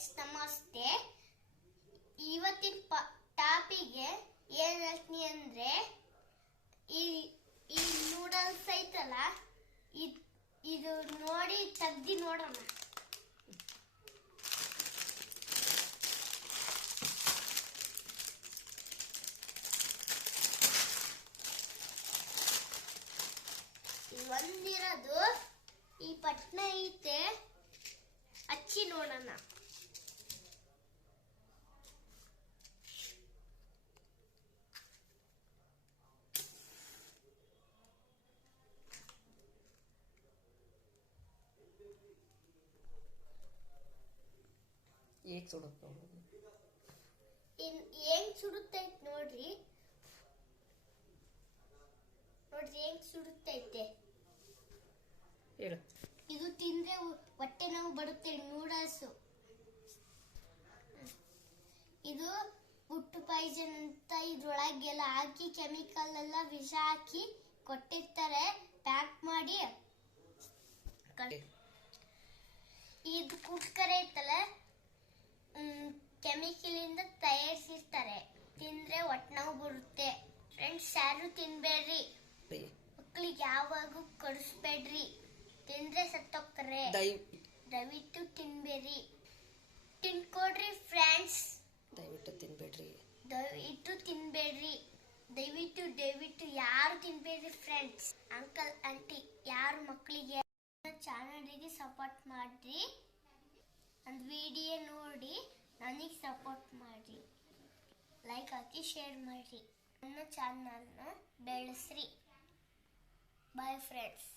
Friends, ನಮಸ್ತೆ. ಇವತ್ತಿನ ಟಾಪಿಗೆ ಏನ್ ಹೇಳ್ತೀನಿ ಅಂದ್ರೆ, ಈ ನೂಡಲ್ಸ್ ಐತಲ್ಲ, ಇದು ನೋಡಿ ತೆಗ್ದಿ ನೋಡೋಣ. ಒಂದಿರೋದು ಈ ಪಟ್ನ ಐತೆ, ಹಚ್ಚಿ ನೋಡೋಣ. ಹೇಗೆ ಸುಡುತ್ತೆ ಹೆಂಗ್ ಸುಡುತ್ತೈತೆ ನೋಡ್ರಿ ಹೆಂಗ್ ಸುಡುತ್ತೈತೆ. ಹೇಳು. ಇದು ತಿಂದ್ರೆ ಹೊಟ್ಟೆ ನೋವು ಬರುತ್ತೆ. ನೂಡಲ್ಸ್ ಇದು ಫುಡ್ ಪಾಯ್ಸನ್ ಅಂತ ಇದ್ರೊಳಗೆಲ್ಲ ಹಾಕಿ ಕೆಮಿಕಲ್ ಎಲ್ಲ ವಿಷ ಹಾಕಿ ಕೊಟ್ಟಿರ್ತಾರೆ, ಪ್ಯಾಕ್ ಮಾಡಿ. ಇದು ಕುಕ್ಕರೆ ಐತಲ್ಲ, ಕೆಮಿಕಲ್ ಇಂದ ತಯಾರಿಸಿರ್ತಾರೆ. ತಿಂದ್ರೆ ಹೊಟ್ಟೆ ನೋವು ಬರುತ್ತೆ. ಫ್ರೆಂಡ್ಸ್, ಯಾರು ತಿನ್ಬೇಡ್ರಿ. ಮಕ್ಕಳಿಗೆ ಯಾವಾಗೂ ಕೊಡಿಸ್ಬೇಡ್ರಿ, ತಿಂದ್ರೆ ಸತ್ತೋಗ್ತಾರೆ. ದಯವಿಟ್ಟು ತಿನ್ಬೇಡ್ರಿ. ತಿನ್ಕೊಡ್ರಿ ಫ್ರೆಂಡ್ಸ್. ದಯವಿಟ್ಟು ತಿನ್ಬೇಡ್ರಿ. ದಯವಿಟ್ಟು ಯಾರು ತಿನ್ಬೇಡ್ರಿ ಫ್ರೆಂಡ್ಸ್. ಅಂಕಲ್ ಆಂಟಿ ಯಾರು ಮಕ್ಕಳಿಗೆ ಚಾನಲ್ಗೆ ಸಪೋರ್ಟ್ ಮಾಡ್ರಿ. ಒಂದು ವಿಡಿಯೋ ನೋಡಿ ನನಗೆ ಸಪೋರ್ಟ್ ಮಾಡ್ರಿ. ಲೈಕ್ ಹಾಕಿ ಶೇರ್ ಮಾಡ್ರಿ. ನನ್ನ ಚಾನಲ್ನ ಬೆಳೆಸ್ರಿ. Bye friends.